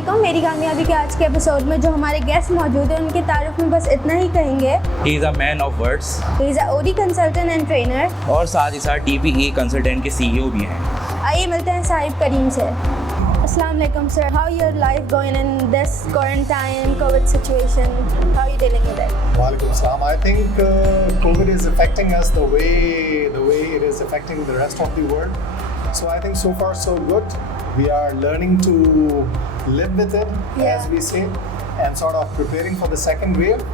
वालेकुम। मेरी कामयाबी के आज के एपिसोड में जो हमारे गेस्ट मौजूद हैं उनकी तारीफ में बस इतना ही कहेंगे। He is a man of words he is a OD consultant and trainer. और साथ ही साथ TPE कंसल्टेंट के CEO भी हैं। आइए मिलते हैं साहिब करीम से। अस्सलाम वालेकुम sir, how your life going in this quarantine Covid situation, how you dealing with it? Walaikum Assalam. I think COVID is affecting us the way it is affecting the rest of the world. So I think so far so good. We are learning to live with it, as we say, and sort of preparing for the second wave.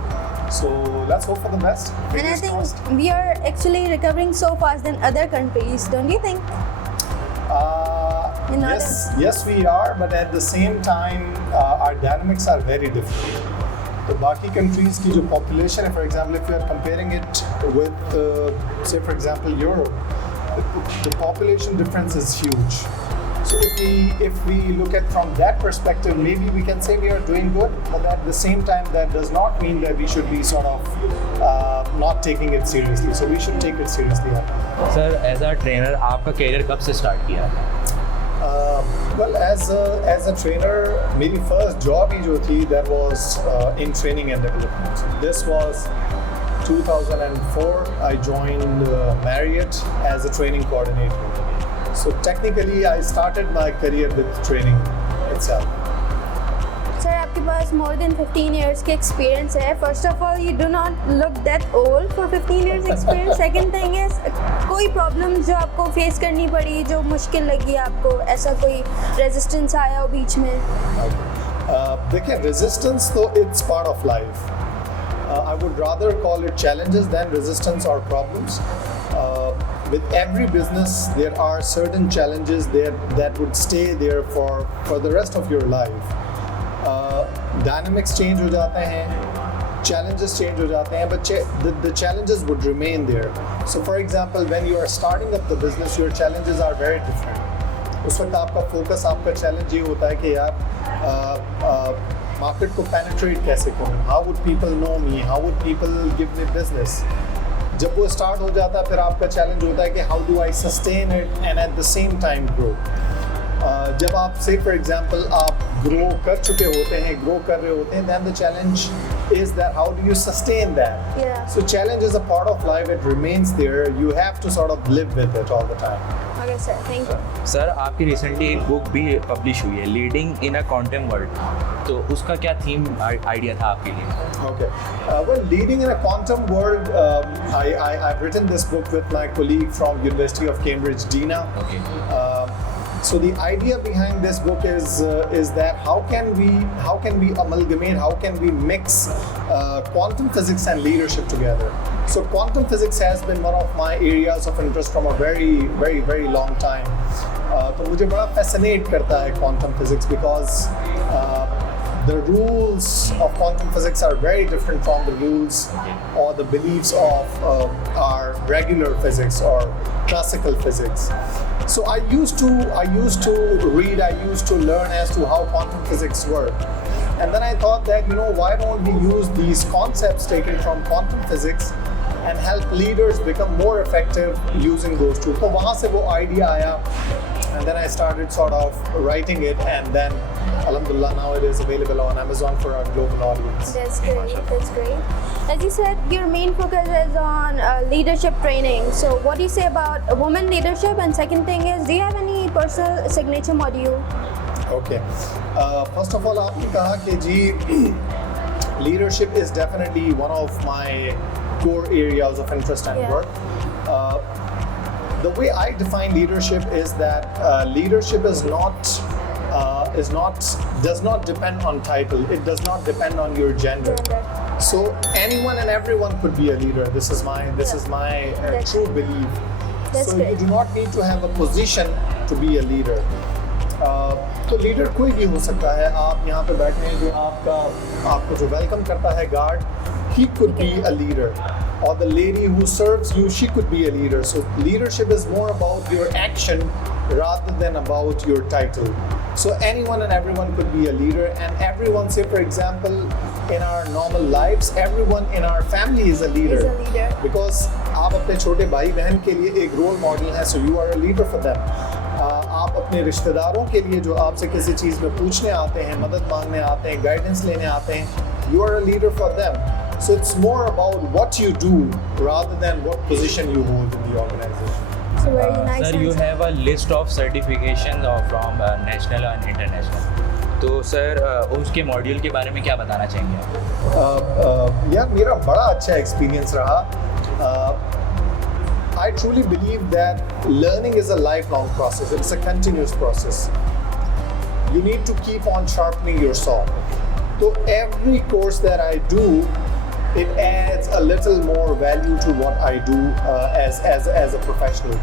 So let's hope for the best. And I Fingers think crossed. we are actually recovering so fast than other countries, don't you think? In Yes, we are, but at the same time, our dynamics are very different. तो बाकी countries की जो population है, for example, if you are comparing it with, say, for example, Europe, the population difference is huge. So if we look at from that perspective, maybe we can say we are doing good, but at the same time, that does not mean that we should be sort of not taking it seriously. So we should take it seriously. Sir as a trainer आपका career कब से start किया? Well, as a trainer, मेरी first job ही जो थी that was in training and development. This was 2004. I joined Marriott as a training coordinator. So technically, I started my career with training itself. Sir आपके पास more than 15 years के experience है। First of all, you do not look that old for 15 years experience. Second thing is, कोई problem जो आपको face करनी पड़ी, जो मुश्किल लगी आपको, ऐसा कोई resistance आया हो बीच में? देखिए, resistance तो it's part of life. I would rather call it challenges than resistance or problems. With every business, there are certain challenges there that would stay there for the rest of your life. Dynamics change हो जाते हैं, challenges change हो जाते हैं, but the challenges would remain there. So for example, when you are starting up the business, your challenges are very different. उस वक्त आपका focus, आपका challenge ये होता है कि यार market को penetrate कैसे करूँ? How would people know me? How would people give me business? जब वो start हो जाता है, फिर आपका challenge होता है कि how do I sustain it and at the same time grow? जब आप say for example आप grow कर चुके होते हैं, grow कर रहे होते हैं, then the challenge is that how do you sustain that? Yeah. So challenge is a part of life. It remains there. You have to sort of live with it all the time. Okay sir, thank you. Sir आपकी recently एक book भी publish हुई है, leading in a quantum world, तो उसका क्या theme idea था आपके लिए? Okay. Well, leading in a quantum world, I've written this book with my colleague from University of Cambridge, Dina. Okay. So the idea behind this book is that how can we amalgamate, how can we mix quantum physics and leadership together? So quantum physics has been one of my areas of interest from a very long time. तो मुझे बड़ा fascinate करता है quantum physics because the rules of quantum physics are very different from the rules or the beliefs of our regular physics or classical physics. So I used to read, I used to learn as to how quantum physics work. And then I thought that, why don't we use these concepts taken from quantum physics and help leaders become more effective using those tools. So वहाँ से वो idea आया, and then I started sort of writing it, and then alhamdulillah now it is available on Amazon for our global audience. That's great. As you said, your main focus is on leadership training. So what do you say about women leadership? And second thing is, do you have any personal signature module? Okay. First of all, आपने कहा कि जी leadership is definitely one of my core areas of interest and Yeah. work. The way I define leadership is that leadership does not depend on title. It does not depend on your gender. So anyone and everyone could be a leader. This is my That's true belief. That's So great. you do not need to have a position to be a leader. तो leader कोई भी हो सकता है. आप यहाँ पे बैठे हैं, जो आपको जो वेलकम करता है guard, he could be a leader. Or the lady who serves you, she could be a leader. So leadership is more about your action rather than about your title. So anyone and everyone could be a leader, and everyone, say for example, in our normal lives, everyone in our family is a leader. Is a leader. Because आप अपने छोटे भाई बहन के लिए एक role model हैं, so you are a leader for them. आप अपने रिश्तेदारों के लिए जो आपसे किसी चीज़ में पूछने आते हैं, मदद मांगने आते हैं, गाइडेंस लेने आते हैं, you are a leader for them. So it's more about what you do rather than what position you hold in the organization. So very nice Sir, you answer. have a list of certifications from national and international. तो sir उसके module के बारे में क्या बताना चाहेंगे आप? यार मेरा बड़ा अच्छा एक्सपीरियंस रहा. I truly believe that learning is a lifelong process. It's a continuous process. You need to keep on sharpening your saw. So every course that I do, it adds a little more value to what I do as a professional.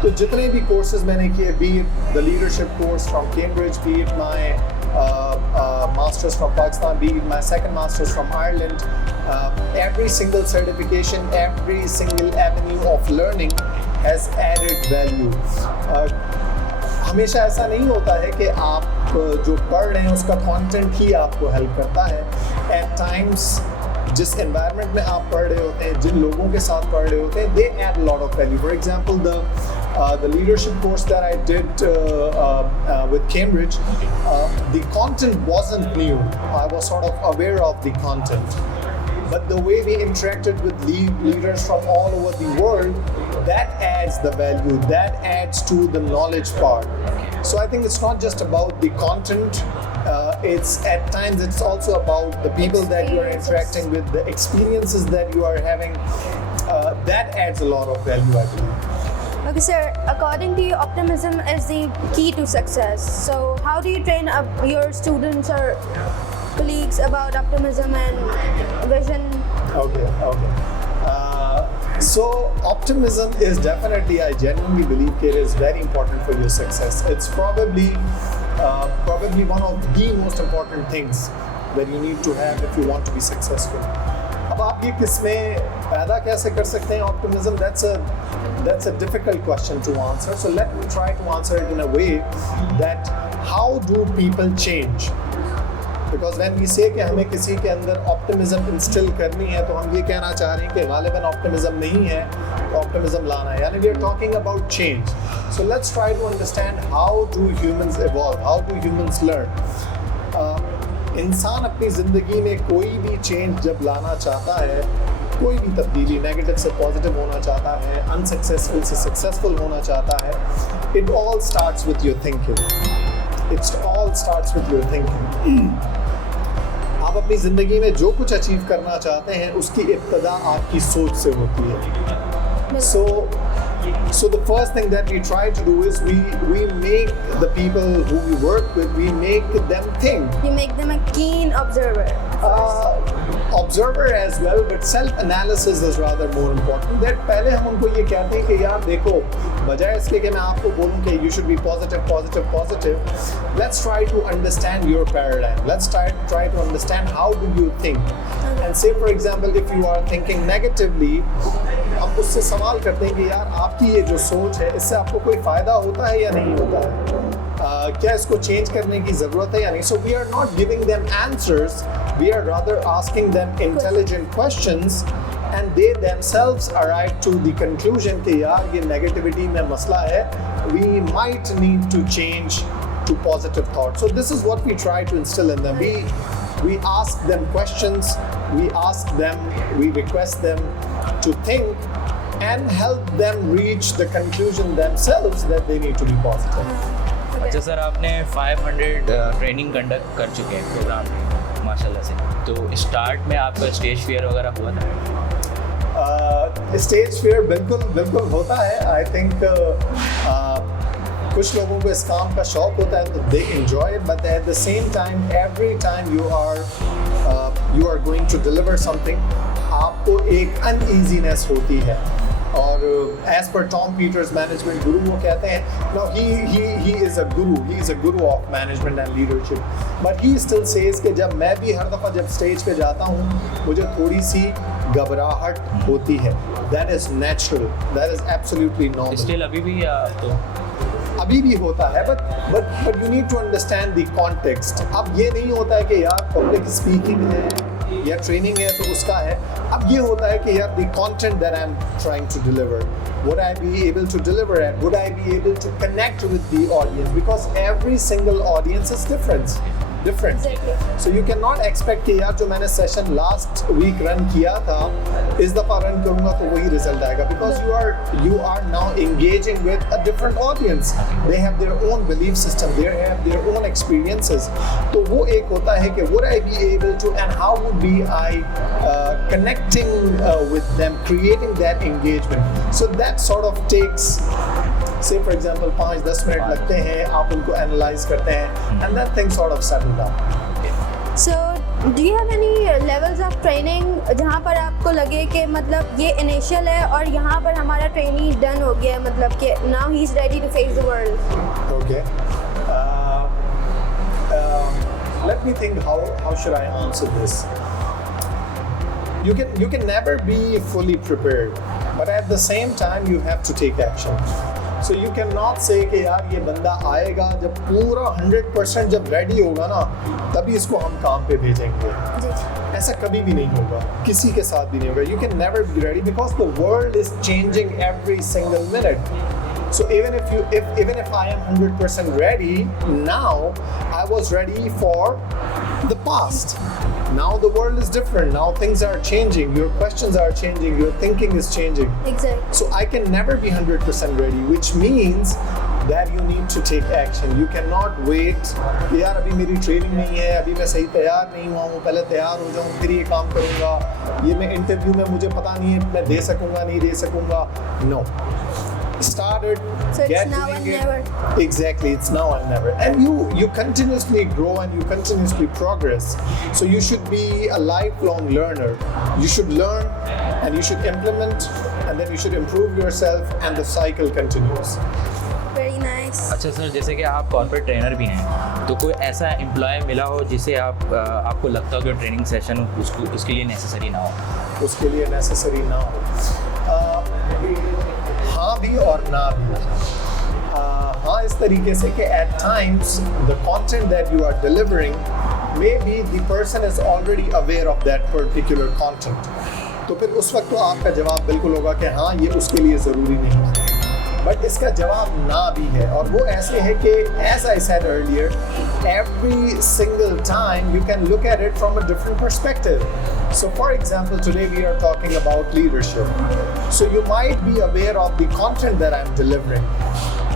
तो जितने भी courses मैंने किए, be it the leadership course from Cambridge, be it my masters from Pakistan, be it my second masters from Ireland, every single certification, every single avenue of learning has added value. हमेशा ऐसा नहीं होता है कि आप जो पढ़ रहे हैं उसका कंटेंट ही आपको हेल्प करता है. एट टाइम्स जिस एनवायरनमेंट में आप पढ़ रहे होते हैं, जिन लोगों के साथ पढ़ रहे होते हैं, they add lot of value. For example the leadership course that I did with Cambridge, the content wasn't new. I was sort of aware of the content. But the way we interacted with leaders from all over the world, that adds the value, that adds to the knowledge part. So I think it's not just about the content, it's at times it's also about the people that you are interacting with, the experiences that you are having. That adds a lot of value, I believe. Okay, sir. According to you, optimism is the key to success. So, how do you train up your students or colleagues about optimism and vision? Okay. So optimism is definitely, I genuinely believe it is very important for your success. It's probably one of the most important things that you need to have if you want to be successful. अब आप ये किसमें पैदा कैसे कर सकते हैं optimism? That's a difficult question to answer. So let me try to answer it in a way that how do people change? Because when we say कि हमें किसी के अंदर optimism instill करनी है, तो हम ये कहना चाह रहे हैं कि गालिबन optimism नहीं है, तो optimism लाना है. यानी we are talking about change. So let's try to understand how do humans evolve? How do humans learn? इंसान अपनी ज़िंदगी में कोई भी चेंज जब लाना चाहता है, कोई भी तब्दीली, नेगेटिव से पॉजिटिव होना चाहता है, अनसक्सेसफुल से सक्सेसफुल होना चाहता है, it all starts with your thinking. It all starts with your thinking. आप अपनी ज़िंदगी में जो कुछ अचीव करना चाहते हैं, उसकी इब्तिदा आपकी सोच से होती है. So the first thing that we try to do is we make the people who we work with, we make them think. You make them a keen observer. Observer as well, but self-analysis is rather more important. That पहले हम उनको ये कहते हैं कि यार देखो, बजाय इसके कि मैं आपको बोलूँ कि you should be positive, let's try to understand your paradigm. Let's try to understand how do you think. And say for example, if you are thinking negatively, हम उससे सवाल करते हैं कि यार आपकी ये जो सोच है, इससे आपको कोई फ़ायदा होता है या नहीं होता है? क्या इसको चेंज करने की ज़रूरत है या नहीं? So we are not giving them answers, we are rather asking them intelligent questions, and they themselves arrive to the conclusion कि यार ये negativity में मसला है, we might need to change to positive thought. So this is what we try to instill in them. We ask them questions, we request them to think and help them reach the conclusion themselves that they need to be positive. अच्छा sir, आपने 500 training conduct कर चुके हैं programme माशाल्लाह से, तो start में आपका स्टेज फियर वगैरह हुआ था? स्टेज फियर बिल्कुल होता है. आई थिंक कुछ लोगों को इस काम का शौक होता है तो they enjoy it, but at the same time every time you are going to deliver something, आपको एक अनईजीनेस होती है. और as per Tom Peters management गुरु वो कहते हैं, no he is a Guru of management and leadership, but he still says कि जब मैं भी हर दफ़ा जब स्टेज पे जाता हूँ मुझे थोड़ी सी घबराहट होती है. That is natural, that is absolutely normal. Still अभी भी अभी भी होता है, but you need to understand the context. अब ये नहीं होता है कि यार पब्लिक स्पीकिंग है या ट्रेनिंग है तो उसका है। अब ये होता है कि यार the content that I am trying to deliver, would I be able to deliver it? Would I be able to connect with the audience? Because every single audience is different. Exactly. So you cannot expect कि यार जो मैंने session last week run किया था इस दफा run करूंगा तो वही रिजल्ट आएगा, because you are now engaging with a different audience. They have their own belief system, they have their own experiences. तो वो एक होता है कि would I be able to, and how would be I connecting with them, creating that engagement. So that sort of takes, say for example 5-10 minute लगते हैं, आप उनको एनालाइज करते हैं and that thing sort of settle down. So do you have any levels of training जहाँ पर आपको लगे कि मतलब ये initial है और यहाँ पर हमारा ट्रेनिंग डन हो गया है, मतलब कि now he is ready to face the world? Okay. Let me think how should I answer this. You can never be fully prepared, but at the same time you have to take action. So you cannot say कि यार ये बंदा आएगा जब पूरा 100% जब ready होगा ना तभी इसको हम काम पे भेजेंगे। ऐसा कभी भी नहीं होगा, किसी के साथ भी नहीं होगा। You can never be ready because the world is changing every single minute. So even if I am 100% ready now, I was ready for the past. Now the world is different. Now things are changing. Your questions are changing. Your thinking is changing. Exactly. So I can never be 100% ready, which means that you need to take action. You cannot wait कि यार अभी मेरी training नहीं है, अभी मैं सही तैयार नहीं हुआ हूँ, पहले तैयार हो जाऊँ फिर ये काम करूँगा, ये मैं इंटरव्यू में मुझे पता नहीं है मैं दे सकूँगा नहीं दे सकूँगा। No. Start it. So it's get now doing and it. never. Exactly, it's now and never. And you continuously grow and you continuously progress. So you should be a lifelong learner. You should learn and you should implement and then you should improve yourself and the cycle continues. Very nice. अच्छा sir, जैसे कि आप corporate trainer भी हैं, तो कोई ऐसा employ मिला हो जिसे आपको लगता हो कि ट्रेनिंग सेशन उसके लिए नेसेसरी ना हो? उसके लिए नेसेसरी ना हो, हाँ भी और ना भी। हाँ इस तरीके से कि at times the content that you are delivering, maybe the person is already aware of that particular content. तो फिर उस वक्त तो आपका जवाब बिल्कुल होगा कि हाँ ये उसके लिए ज़रूरी नहीं है। बट इसका जवाब ना भी है, और वो ऐसे है कि as I said earlier, every single time you can look at it from a different perspective. So for example, today we are talking about leadership. So you might be aware of the content that I'm delivering,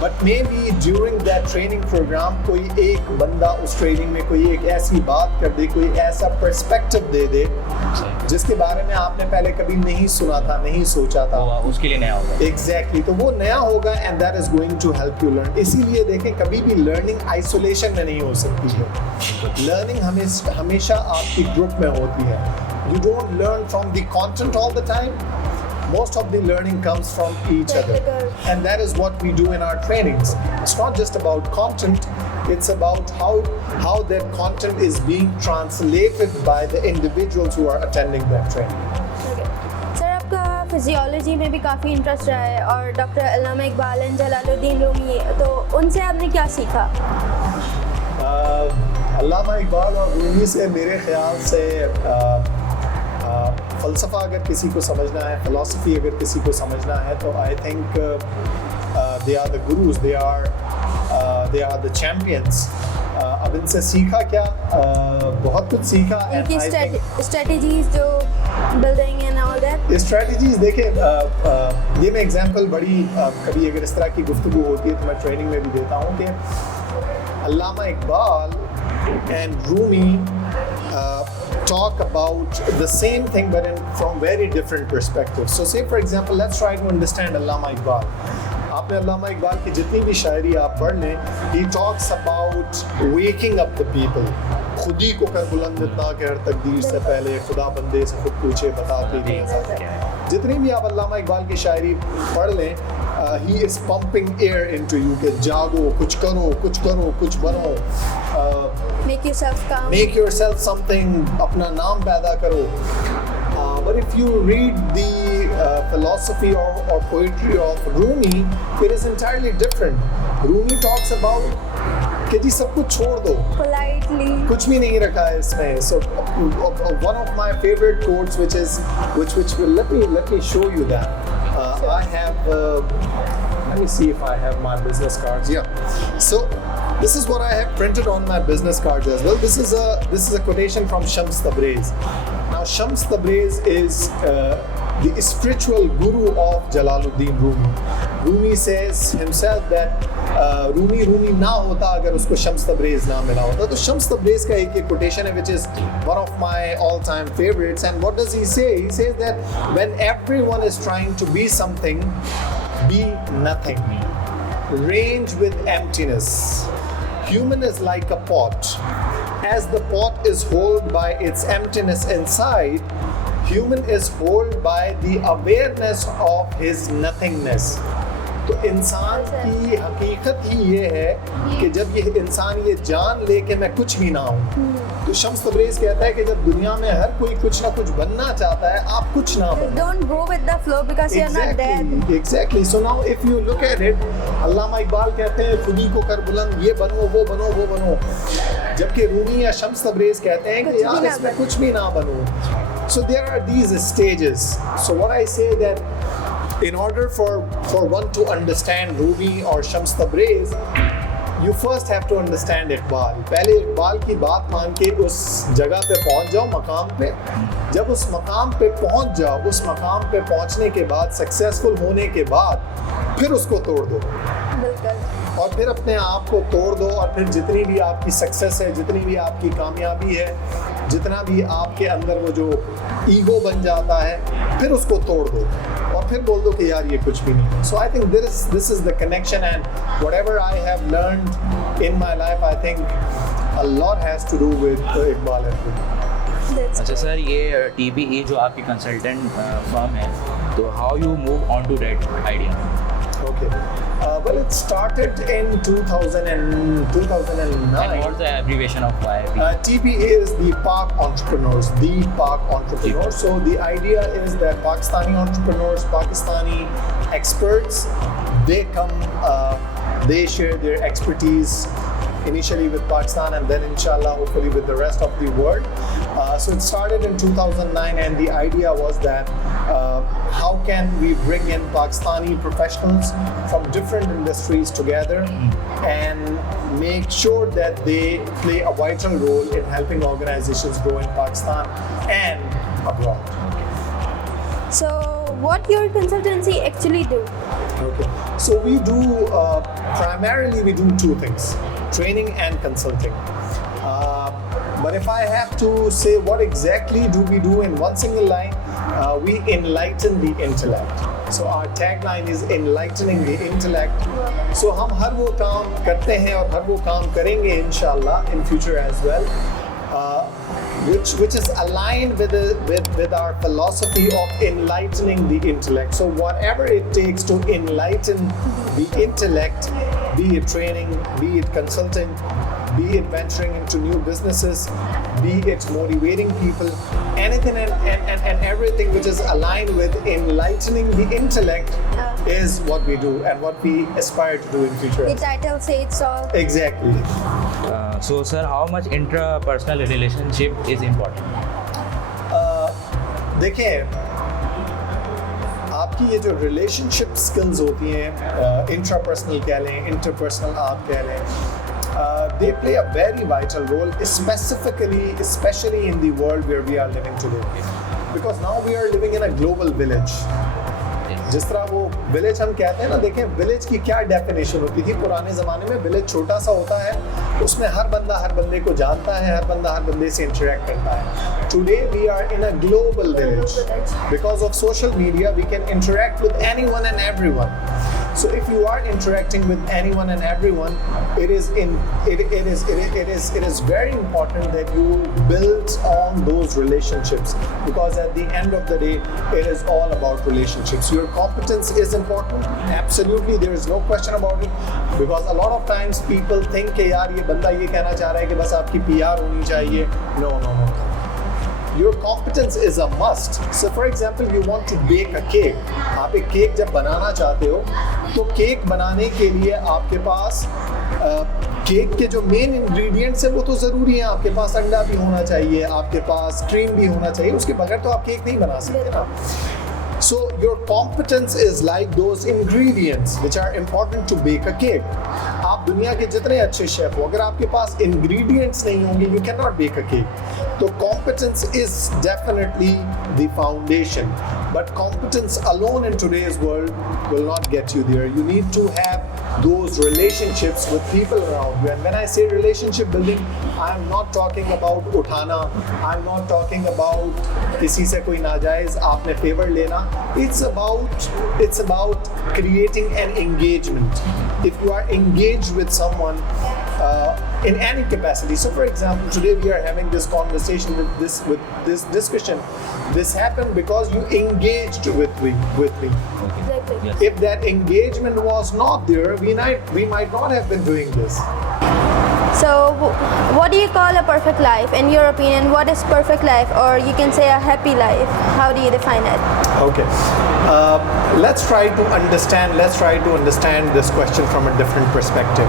but maybe during that training program कोई एक बंदा उस training में कोई एक ऐसी बात कर दे, कोई ऐसा पर्सपेक्टिव दे दे जिसके बारे में आपने पहले कभी नहीं सुना था, नहीं सोचा था, उसके लिए नया होगा। Exactly, तो वो नया होगा and that is going to help you learn. इसीलिए देखें कभी भी learning isolation में नहीं हो सकती है। Learning हमेशा आपकी ग्रुप में होती है। You don't learn from the content all the time. Most of the learning comes from each other, and that is what we do in our trainings. It's not just about content, it's about how that content is being translated by the individuals who are attending that training. Sir आपका physiology में भी काफ़ी interest रहा है और doctor Allama Iqbal and Jalaluddin Rumi, तो उनसे आपने क्या सीखा? अल्लामा इकबाल और रूमी से मेरे ख्याल से फ़लसफ़ा अगर किसी को समझना है, फ़िलासफ़ी अगर किसी को समझना है, तो I think they are the gurus, they are the champions. अब इनसे सीखा क्या, बहुत कुछ सीखा। इनकी स्ट्रेटजीज जो building and all that strategies देखें, ये मैं एग्जांपल बड़ी कभी अगर इस तरह की गुफ्तगू होती है तो मैं ट्रेनिंग में भी देता हूँ कि अल्लामा Iqbal and Rumi talk about the same thing but from very different perspectives. So say for example, let's try to understand Allama Iqbal. आपने अल्लामा इकबाल की जितनी भी शायरी आप पढ़ लें, he talks about waking up the people. खुदी को कर बुलंद इतना कि हर तकदीर से पहले खुदा बंदे से खुद पूछे बता तेरी रज़ा क्या। जितनी भी आप अल्लामा इकबाल की शायरी पढ़ लें, he is pumping air into you कि जागो, कुछ करो, कुछ बनो, make yourself something, अपना नाम पैदा करो। But if you read the philosophy or poetry of Rumi, it is entirely different. Rumi talks about कि जी सब कुछ छोड़ दो, Politely. कुछ भी नहीं रखा है इसमें. So one of my favorite quotes, which will let me show you that. I have. Let me see if I have my business cards. Yeah. So this is what I have printed on my business cards as well. This is a quotation from Shams Tabriz. Now Shams Tabriz is the spiritual guru of Jalaluddin Rumi. Rumi says himself that Rumi ना होता अगर उसको शम्स तब्रेज़ ना मिला होता. तो शम्स तब्रेज़ का एक quotation है which is one of my all-time favorites. And what does he say? He says that when everyone is trying to be something, be nothing. Range with emptiness. Human is like a pot. As the pot is held by its emptiness inside, human is held by the awareness of his nothingness. तो इंसान की हकीकत ही ये है कि जब ये इंसान ये जान ले कि मैं कुछ भी ना हूँ. तो शम्स तब्रेज़ कहता है कि जब दुनिया में हर कोई कुछ ना कुछ बनना चाहता है, आप कुछ ना बनो. Don't go with the flow because you're not there. Exactly. So now if you look at it, अल्लामा इकबाल कहते हैं खुदी को कर बुलंद, ये बनो वो बनो वो बनो. जबकि रूमी या शम्स तब्रेज़ कहते हैं कि यार इसमें कुछ भी ना बनो. So there are these stages. So what I say that in order for one to understand Rumi or Shams Tabriz, you first have to understand Iqbal. पहले इकबाल की बात मान के उस जगह पे पहुंच जाओ, मकाम पे. जब उस मकाम पे पहुंच जाओ, उस मकाम पे पहुंचने के बाद, सक्सेसफुल होने के बाद, फिर उसको तोड़ दो. बिल्कुल. और फिर अपने आप को तोड़ दो और फिर जितनी भी आपकी सक्सेस है, जितनी भी आपकी कामयाबी है, जितना भी आपके अंदर वो जो ईगो बन जाता है, फिर उसको तोड़ दो और फिर बोल दो कि यार ये कुछ भी नहीं. So I think this is the connection, and whatever I have learned in my life, I think a lot has to do with Iqbal and Rumi. अच्छा सर, ये TBE जो आपकी कंसल्टेंट फर्म है, तो how you move on to that idea? Okay. Well, it started in 2009. And what's the abbreviation of YIP? TPA is the Pak Entrepreneurs, So the idea is that Pakistani entrepreneurs, Pakistani experts, they come, they share their expertise initially with Pakistan and then inshallah hopefully with the rest of the world. So it started in 2009 and the idea was that how can we bring in Pakistani professionals from different industries together and make sure that they play a vital role in helping organizations grow in Pakistan and abroad. So what your consultancy actually do? Okay. So we do primarily we do two things: training and consulting. But if I have to say what exactly do we do in one single line, we enlighten the intellect. So our tagline is enlightening the intellect. So हम हर वो काम करते हैं और हर वो काम करेंगे इंशाल्लाह in future as well, which is aligned with our philosophy of enlightening the intellect. So whatever it takes to enlighten the intellect, be it training, be it consulting, be it venturing into new businesses, be it motivating people, anything and everything which is aligned with enlightening the intellect is what we do and what we aspire to do in future. The title says all. Exactly. So sir, how much intrapersonal relationship is important? देखिए, आपकी ये जो relationship skills होती हैं, intrapersonal कह लें, interpersonal आप कह लें, they play a very vital role, especially in the world where we are living today. Because now we are living in a global village. जिस तरह वो विलेज हम कहते हैं ना, देखें विलेज की क्या डेफिनेशन होती थी पुराने ज़माने में. विलेज छोटा सा होता है, उसमें हर बंदा हर बंदे को जानता है, हर बंदा हर बंदे से इंटरेक्ट करता है. Today we are in a global village. Because of social media we can interact with anyone and everyone. So if you are interacting with anyone and everyone, it is very important that you build on those relationships, because at the end of the day, it is all about relationships. Your competence is important, absolutely, there is no question about it, because a lot of times people think कि यार ये बंदा ये कहना चाह रहा है कि बस आपकी PR होनी चाहिए. No. your competence is a must. So for example, you want to bake a cake. आप एक केक जब बनाना चाहते हो तो केक बनाने के लिए आपके पास केक के जो मेन इंग्रेडिएंट्स है वो तो ज़रूरी है. आपके पास अंडा भी होना चाहिए, आपके पास क्रीम भी होना चाहिए. उसके बगैर तो आप केक नहीं बना सकते ना. So your competence is like those ingredients which are important to bake a cake. आप दुनिया के जितने अच्छे शेफ हो, अगर आपके पास ingredients नहीं होंगे, you cannot bake a cake. So competence is definitely the foundation. But competence alone in today's world will not get you there. You need to have those relationships with people around you. And when I say relationship building, I'm not talking about उठाना. I'm not talking about किसी से कोई नाजायज आपने favor लेना. It's about creating an engagement. If you are engaged with someone in any capacity. So for example, today we are having this conversation with this discussion. This happened because you engaged with me. Exactly. Yes. If that engagement was not there, we might not have been doing this. So, what do you call a perfect life? In your opinion, what is perfect life, or you can say a happy life? How do you define it? Okay, let's try to understand this question from a different perspective.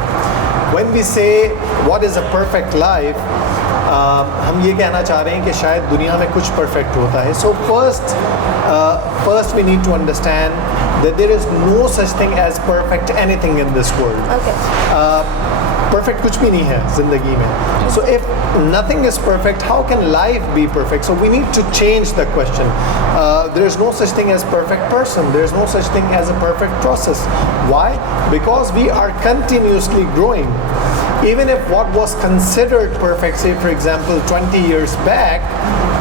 When we say what is a perfect life, हम ये कहना चाह रहे हैं कि शायद दुनिया में कुछ perfect होता है. So first we need to understand that there is no such thing as perfect anything in this world. Okay. Perfect कुछ भी नहीं है ज़िंदगी में. So if nothing is perfect, how can life be perfect? So we need to change the question. There is no such thing as perfect person. There is no such thing as a perfect process. Why? Because we are continuously growing. Even if what was considered perfect, say for example 20 years back,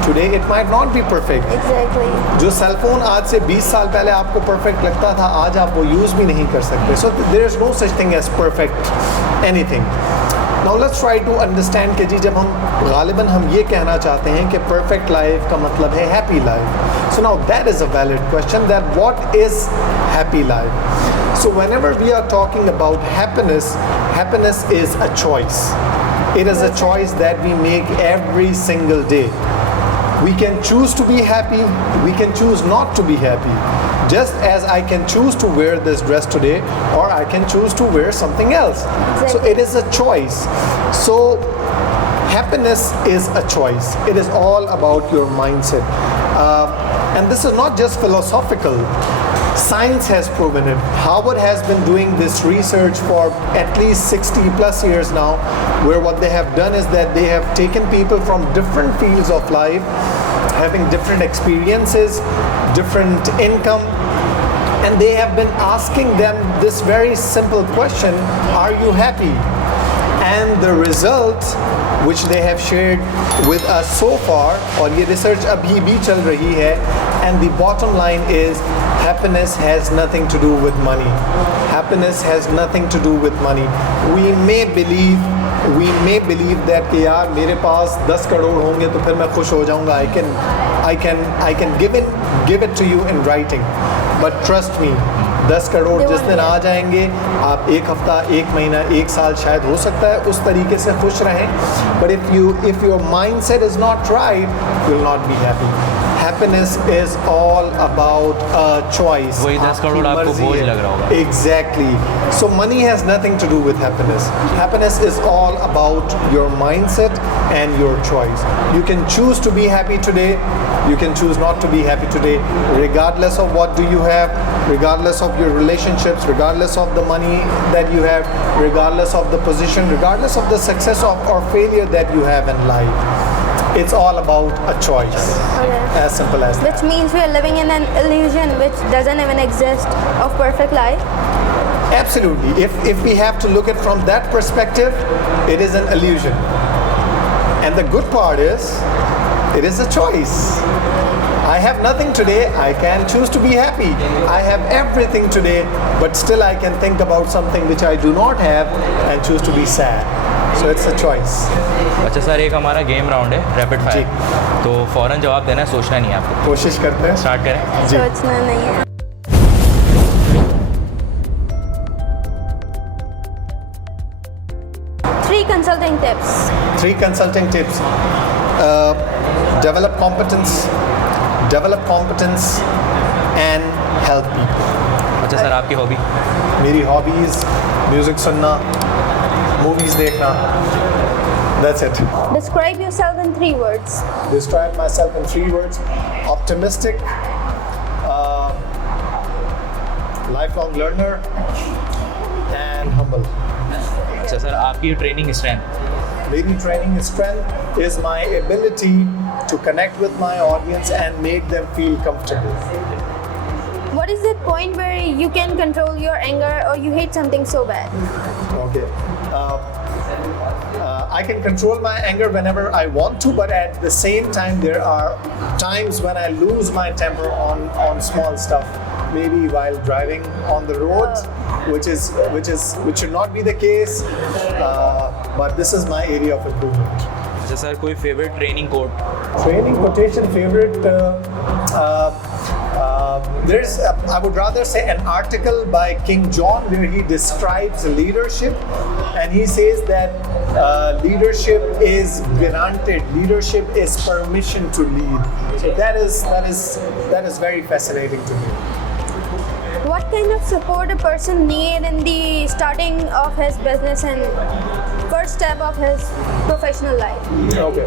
today it might not be perfect. Exactly. जो cell phone आज से 20 साल पहले आपको perfect लगता था, आज आप वो यूज़ भी नहीं कर सकते. So there is no such thing as perfect anything. Now let's try to understand कि जी जब हम गालिबन हम ये कहना चाहते हैं कि perfect life का मतलब है happy life. So now that is a valid question, that what is happy life? So whenever we are talking about happiness, happiness is a choice. It is a choice that we make every single day. We can choose to be happy, we can choose not to be happy. Just as I can choose to wear this dress today, or I can choose to wear something else. Exactly. So it is a choice. So happiness is a choice. It is all about your mindset. And this is not just philosophical. Science has proven it. Harvard has been doing this research for at least 60 plus years now, where what they have done is that they have taken people from different fields of life, having different experiences, different income, and they have been asking them this very simple question, are you happy? And the result which they have shared with us so far, और ये research अभी भी चल रही है, and the bottom line is happiness has nothing to do with money. Happiness has nothing to do with money. We may believe that कि यार मेरे पास 10 करोड़ होंगे तो फिर मैं खुश हो जाऊंगा. I can give it to you in writing. But trust me, 10 crore जिस दिन आ जाएंगे, आप एक हफ्ता, एक महीना, एक साल शायद हो सकता है उस तरीके से खुश रहें. But if your mindset is not right, you will not be happy. Happiness is all about a choice. वही 10 करोड़ आपको बोझ लग रहा होगा. Exactly. So money has nothing to do with happiness. Happiness is all about your mindset and your choice. You can choose to be happy today. You can choose not to be happy today. Regardless of what do you have, regardless of your relationships, regardless of the money that you have, regardless of the position, regardless of the success or failure that you have in life. It's all about a choice. Okay. As simple as that. Which means we are living in an illusion which doesn't even exist of perfect life. Absolutely. If we have to look at from that perspective, it is an illusion. And the good part is, it is a choice. I have nothing today, I can choose to be happy. I have everything today, but still I can think about something which I do not have and choose to be sad. So it's a choice. अच्छा sir, एक हमारा game round है rapid fire. तो फौरन जवाब देना है, सोचना नहीं है आपको. कोशिश करते हैं. स्टार्ट करें. जी. सोचना नहीं है. Three consulting tips. 3 consulting tips. develop competence, and help people. अच्छा सर, आपकी हॉबी? मेरी हॉबीज म्यूजिक सुनना, मूवीज देखना. That's it. Describe yourself in 3 words. Describe myself in 3 words: optimistic, lifelong learner, and humble. अच्छा सर, आपकी training strength? Leading training strength is my ability to connect with my audience and make them feel comfortable. What is that point where you can control your anger or you hate something so bad? Okay. I can control my anger whenever I want to, but at the same time, there are times when I lose my temper on small stuff. Maybe while driving on the road, which should not be the case. But this is my area of improvement. अच्छा sir, कोई favourite training code? Training quotation favorite. I would rather say an article by King John where he describes leadership, and he says that leadership is granted. Leadership is permission to lead. So that is very fascinating to me. What kind of support a person need in the starting of his business and first step of his professional life? Okay.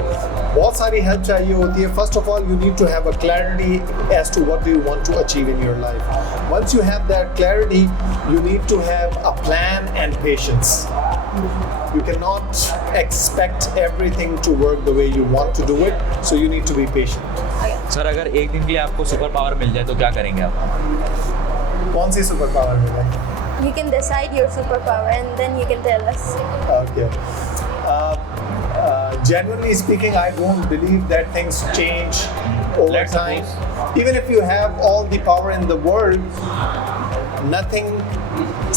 बहुत सारी help चाहिए होती है. First of all, you need to have a clarity as to what do you want to achieve in your life. Once you have that clarity, you need to have a plan and patience. You cannot expect everything to work the way you want to do it, so you need to be patient. Sir, अगर एक दिन के लिए आपको super power मिल जाए तो क्या करेंगे आप? कौन सी सुपर पावर मिला? You can decide your superpower and then you can tell us. Okay. Genuinely speaking, I don't believe that things change over Let's time. suppose. Even if you have all the power in the world, nothing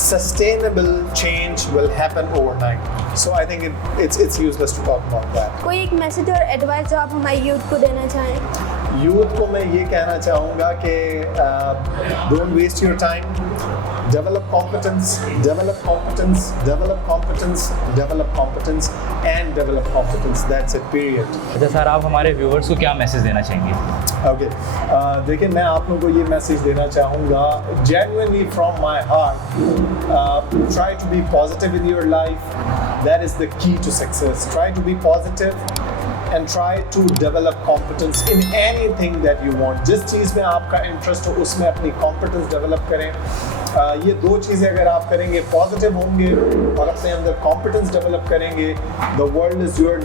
sustainable change will happen overnight. So I think it's useless to talk about that. कोई एक message और advice जो आप हमारे youth को देना चाहें? Youth को मैं ये कहना चाहूँगा कि don't waste your time. Develop competence, develop competence, develop competence, develop competence, and develop competence. That's it, period. अच्छा सर, आप हमारे व्यूवर्स को क्या मैसेज देना चाहेंगे? Okay. देखिए, मैं आप लोगों को ये मैसेज देना चाहूँगा, genuinely from my heart, try to be positive in your life. That is the key to success. Try to be positive and try to develop competence in anything that you want. जिस चीज़ में आपका interest हो उसमें अपनी competence develop करें. ये 2 चीज़ें अगर आप करेंगे, पॉजिटिव होंगे और अपने अंदर कॉम्पिटेंस डेवलप करेंगे, the world is your,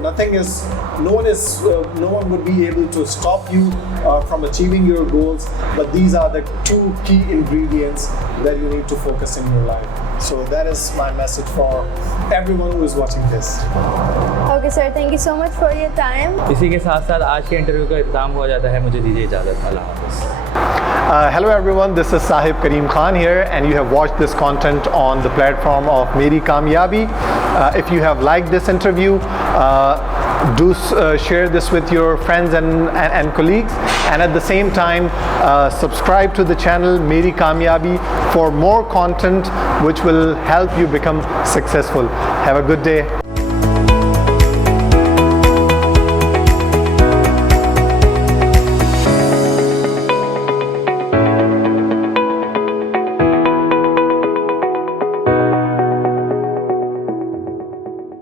no one would be able to stop you from achieving your goals, but these are the 2 key ingredients that you need to focus in your life. So that is my message for everyone who is watching this. Okay sir, thank you so much for your time. इसी के साथ साथ आज के interview का इख्तिताम हो जाता है. मुझे दीजिए इजाज़त. अल्लाह हाफ़िज़. Hello everyone, this is Sahib Kareem Khan here, and you have watched this content on the platform of Meri Kamyabi. If you have liked this interview, do share this with your friends and colleagues, and at the same time subscribe to the channel Meri Kamyabi for more content which will help you become successful. Have a good day.